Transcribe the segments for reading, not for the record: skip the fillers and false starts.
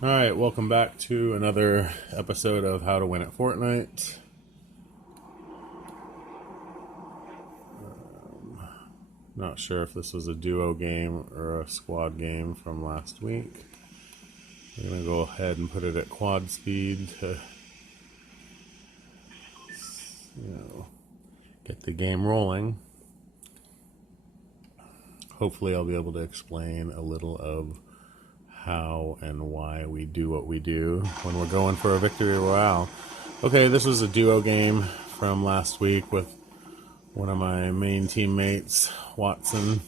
Alright, welcome back to another episode of How to Win at Fortnite. Not sure if this was a duo game or a squad game from last week. We're going to go ahead and put it at quad speed to get the game rolling. Hopefully I'll be able to explain a little of how and why we do what we do when we're going for a Victory Royale. Okay, this was a duo game from last week with one of my main teammates, Watson.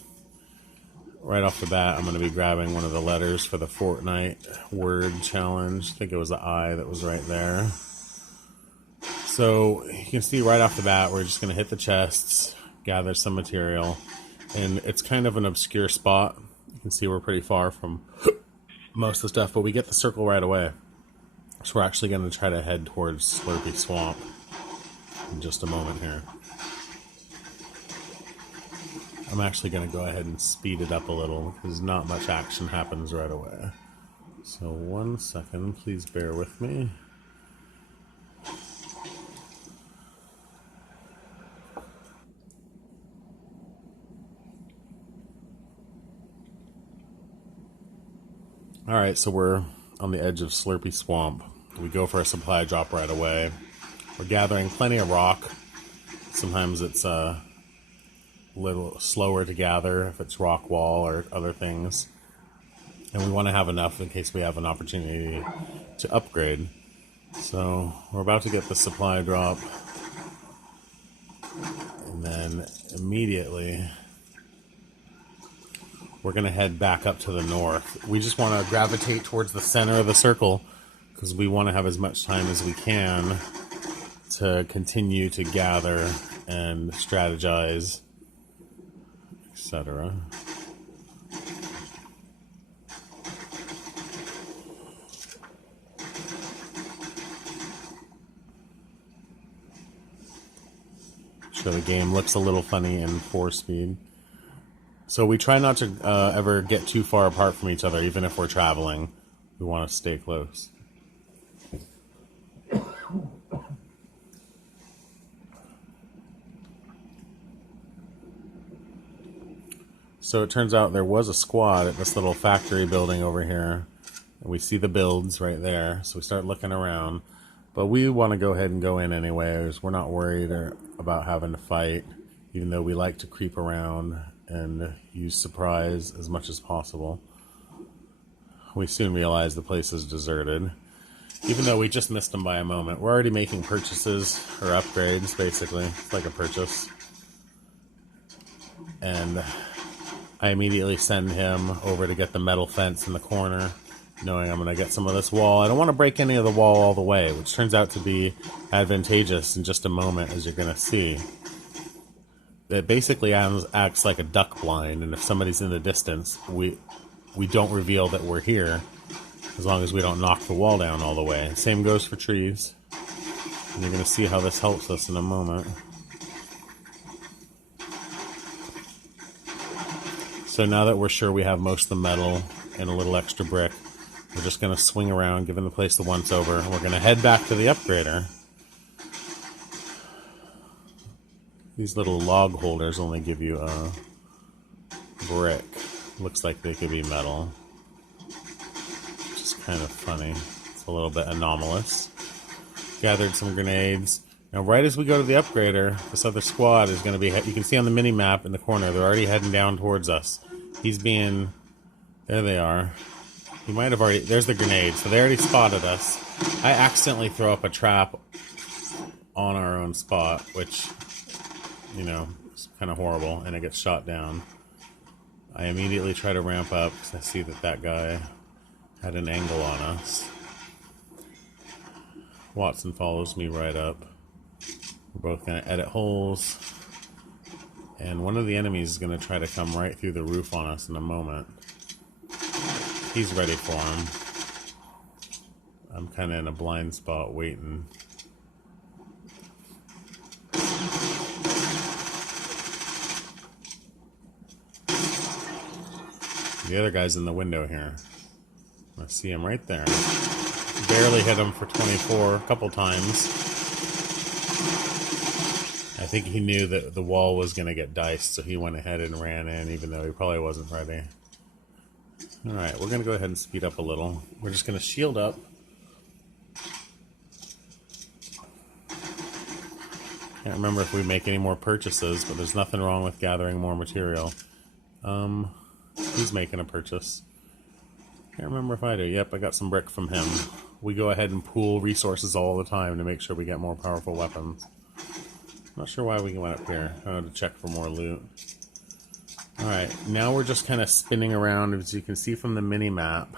Right off the bat, I'm going to be grabbing one of the letters for the FORTNITE word challenge. I think it was the I that was right there. So you can see right off the bat, we're just going to hit the chests, gather some material, and it's kind of an obscure spot. You can see we're pretty far from most of the stuff, but we get the circle right away. So we're actually going to try to head towards Slurpy Swamp in just a moment here. I'm actually going to go ahead and speed it up a little because not much action happens right away. So 1 second, please bear with me. Alright, so we're on the edge of Slurpy Swamp. We go for a supply drop right away. We're gathering plenty of rock. Sometimes it's a little slower to gather if it's rock wall or other things. And we want to have enough in case we have an opportunity to upgrade. So we're about to get the supply drop. And then immediately we're going to head back up to the north. We just want to gravitate towards the center of the circle because we want to have as much time as we can to continue to gather and strategize, etc. So the game looks a little funny in 4 speed. So we try not to ever get too far apart from each other, even if we're traveling. We want to stay close. So it turns out there was a squad at this little factory building over here. And we see the builds right there, so we start looking around. But we want to go ahead and go in anyways. We're not worried about having to fight, even though we like to creep around and use surprise as much as possible. We soon realize the place is deserted, even though we just missed them by a moment. We're already making purchases or upgrades, basically. It's like a purchase. And I immediately send him over to get the metal fence in the corner, knowing I'm going to get some of this wall. I don't want to break any of the wall all the way, which turns out to be advantageous in just a moment, as you're going to see. It basically acts like a duck blind, and if somebody's in the distance, we don't reveal that we're here, as long as we don't knock the wall down all the way. Same goes for trees. And you're going to see how this helps us in a moment. So now that we're sure we have most of the metal and a little extra brick, we're just going to swing around, giving the place the once over, and we're going to head back to the upgrader. These little log holders only give you a brick. Looks like they could be metal. Which is kind of funny. It's a little bit anomalous. Gathered some grenades. Now right as we go to the upgrader, this other squad is going to be... You can see on the mini-map in the corner, they're already heading down towards us. He's being... There they are. He might have already... There's the grenade, so they already spotted us. I accidentally throw up a trap on our own spot, which... You know, it's kind of horrible, and it gets shot down. I immediately try to ramp up because I see that guy had an angle on us. Watson follows me right up. We're both going to edit holes. And one of the enemies is going to try to come right through the roof on us in a moment. He's ready for him. I'm kind of in a blind spot waiting. The other guy's in the window here. I see him right there. Barely hit him for 24 a couple times. I think he knew that the wall was going to get diced, so he went ahead and ran in, even though he probably wasn't ready. Alright, we're going to go ahead and speed up a little. We're just going to shield up. Can't remember if we make any more purchases, but there's nothing wrong with gathering more material. Who's making a purchase? Can't remember if I do. Yep, I got some brick from him. We go ahead and pool resources all the time to make sure we get more powerful weapons. Not sure why we went up here. I had to check for more loot. Alright, now we're just kind of spinning around. As you can see from the mini-map,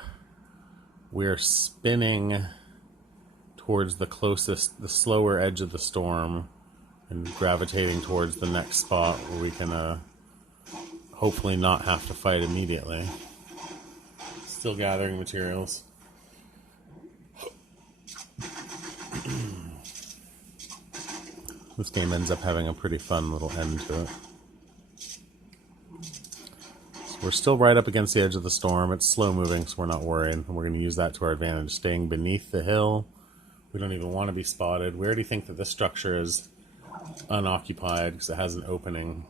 we're spinning towards the closest, the slower edge of the storm, and gravitating towards the next spot where we can hopefully not have to fight immediately. Still gathering materials. This game ends up having a pretty fun little end to it. So we're still right up against the edge of the storm. It's slow moving, so we're not worried. And we're going to use that to our advantage. Staying beneath the hill. We don't even want to be spotted. We already think that this structure is unoccupied because it has an opening.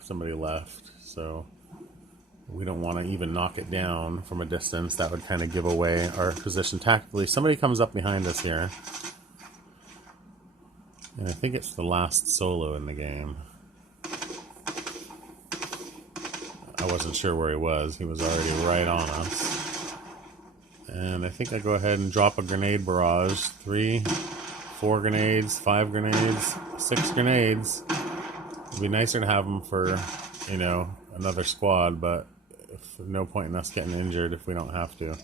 Somebody left. So we don't want to even knock it down from a distance. That would kind of give away our position tactically. Somebody comes up behind us here. And I think it's the last solo in the game. I wasn't sure where he was. He was already right on us. And I think I go ahead and drop a grenade barrage. 3, 4 grenades, 5 grenades, 6 grenades. It'd be nicer to have them for, you know, another squad, but no point in us getting injured if we don't have to.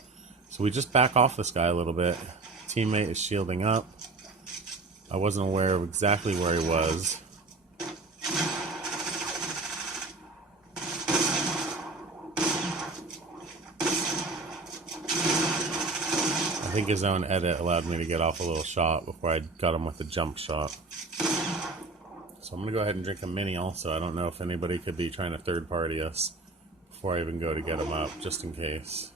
So we just back off this guy a little bit. Teammate is shielding up. I wasn't aware of exactly where he was. I think his own edit allowed me to get off a little shot before I got him with a jump shot. So I'm going to go ahead and drink a mini also. I don't know if anybody could be trying to third party us before I even go to get him up, just in case.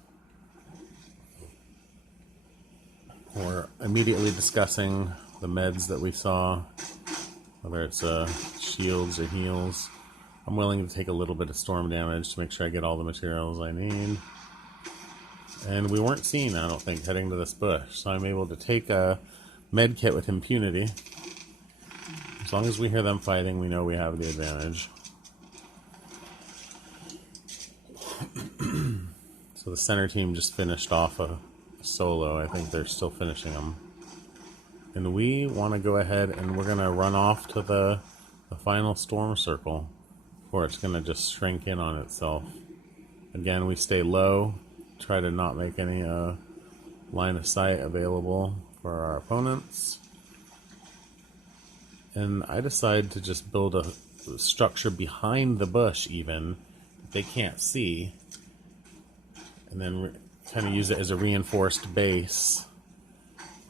We're immediately discussing the meds that we saw, whether it's shields or heals. I'm willing to take a little bit of storm damage to make sure I get all the materials I need. And we weren't seen, I don't think, heading to this bush, so I'm able to take a med kit with impunity. As long as we hear them fighting, we know we have the advantage. So the center team just finished off a solo. I think they're still finishing them. And we want to go ahead and we're going to run off to the final storm circle, or it's going to just shrink in on itself. Again, we stay low, try to not make any line of sight available for our opponents. And I decide to just build a structure behind the bush even, that they can't see, and then kind of use it as a reinforced base.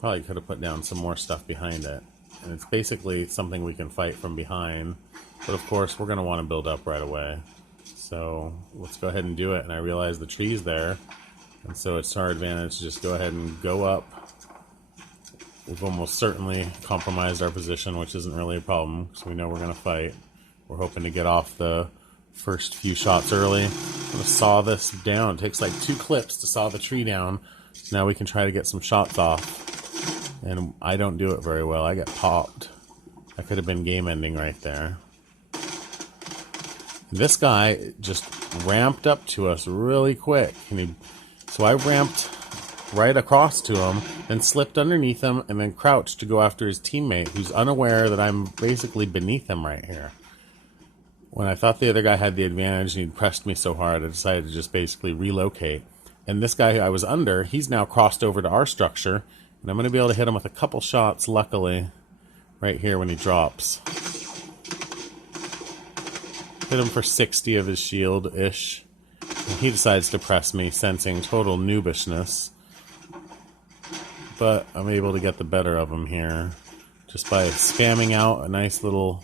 Probably could have put down some more stuff behind it. And it's basically something we can fight from behind. But of course, we're going to want to build up right away. So let's go ahead and do it. And I realize the tree's there. And so it's our advantage to just go ahead and go up. We've almost certainly compromised our position, which isn't really a problem, because we know we're going to fight. We're hoping to get off the first few shots early. I'm going to saw this down. It takes like 2 clips to saw the tree down. Now we can try to get some shots off. And I don't do it very well. I get popped. That could have been game ending right there. This guy just ramped up to us really quick. So I ramped right across to him, then slipped underneath him, and then crouched to go after his teammate, who's unaware that I'm basically beneath him right here. When I thought the other guy had the advantage and he'd pressed me so hard, I decided to just basically relocate. And this guy who I was under, he's now crossed over to our structure, and I'm going to be able to hit him with a couple shots, luckily, right here when he drops. Hit him for 60 of his shield-ish. And he decides to press me, sensing total noobishness. But I'm able to get the better of him here, just by spamming out a nice little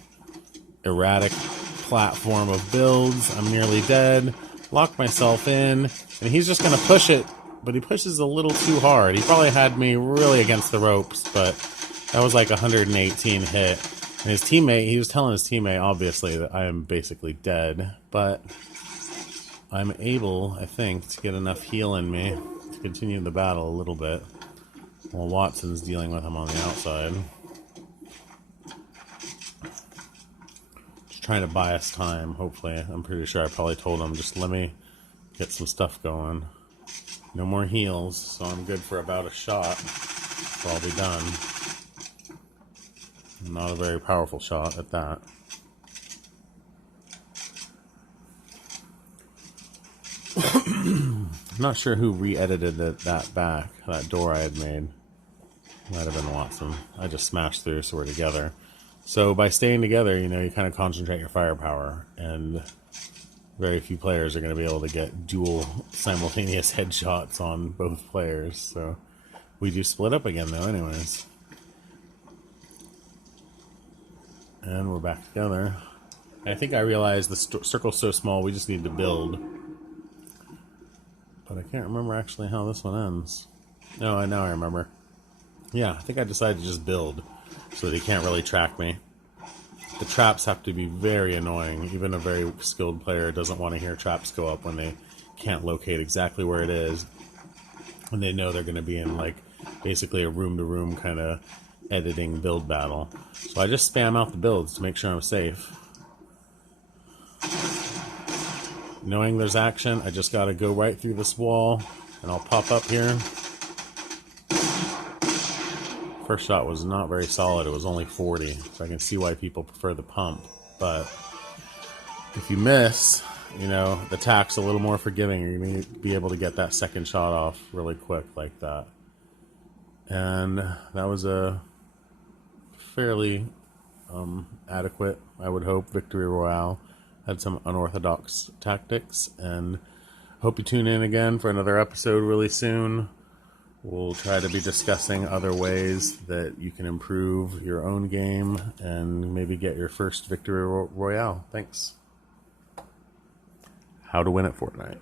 erratic platform of builds. I'm nearly dead. Lock myself in. And he's just going to push it but he pushes a little too hard. He probably had me really against the ropes, but that was like 118 hit. And his teammate, he was telling his teammate, obviously, that I am basically dead, but I'm able, I think, to get enough heal in me to continue the battle a little bit while Watson's dealing with him on the outside. Just trying to buy us time, hopefully. I'm pretty sure I probably told him, just let me get some stuff going. No more heals, so I'm good for about a shot, so I'll be done. Not a very powerful shot at that. I'm not sure who re-edited that back, that door I had made. Might have been Watson. I just smashed through, so we're together. So by staying together, you know, you kind of concentrate your firepower, and very few players are going to be able to get dual simultaneous headshots on both players. So we do split up again, though, anyways. And we're back together. I think I realized the circle's so small, we just need to build. But I can't remember actually how this one ends. No, now I remember. Yeah, I think I decided to just build so that he can't really track me. The traps have to be very annoying. Even a very skilled player doesn't want to hear traps go up when they can't locate exactly where it is. When they know they're going to be in, like, basically a room-to-room kind of editing build battle. So I just spam out the builds to make sure I'm safe. Knowing there's action, I just gotta go right through this wall, and I'll pop up here. First shot was not very solid, it was only 40, so I can see why people prefer the pump. But if you miss, you know, the tack's a little more forgiving. You're gonna be able to get that second shot off really quick like that. And that was a fairly adequate, I would hope, Victory Royale. Had some unorthodox tactics, and hope you tune in again for another episode really soon. We'll try to be discussing other ways that you can improve your own game and maybe get your first Victory Royale. Thanks. How to win at Fortnite.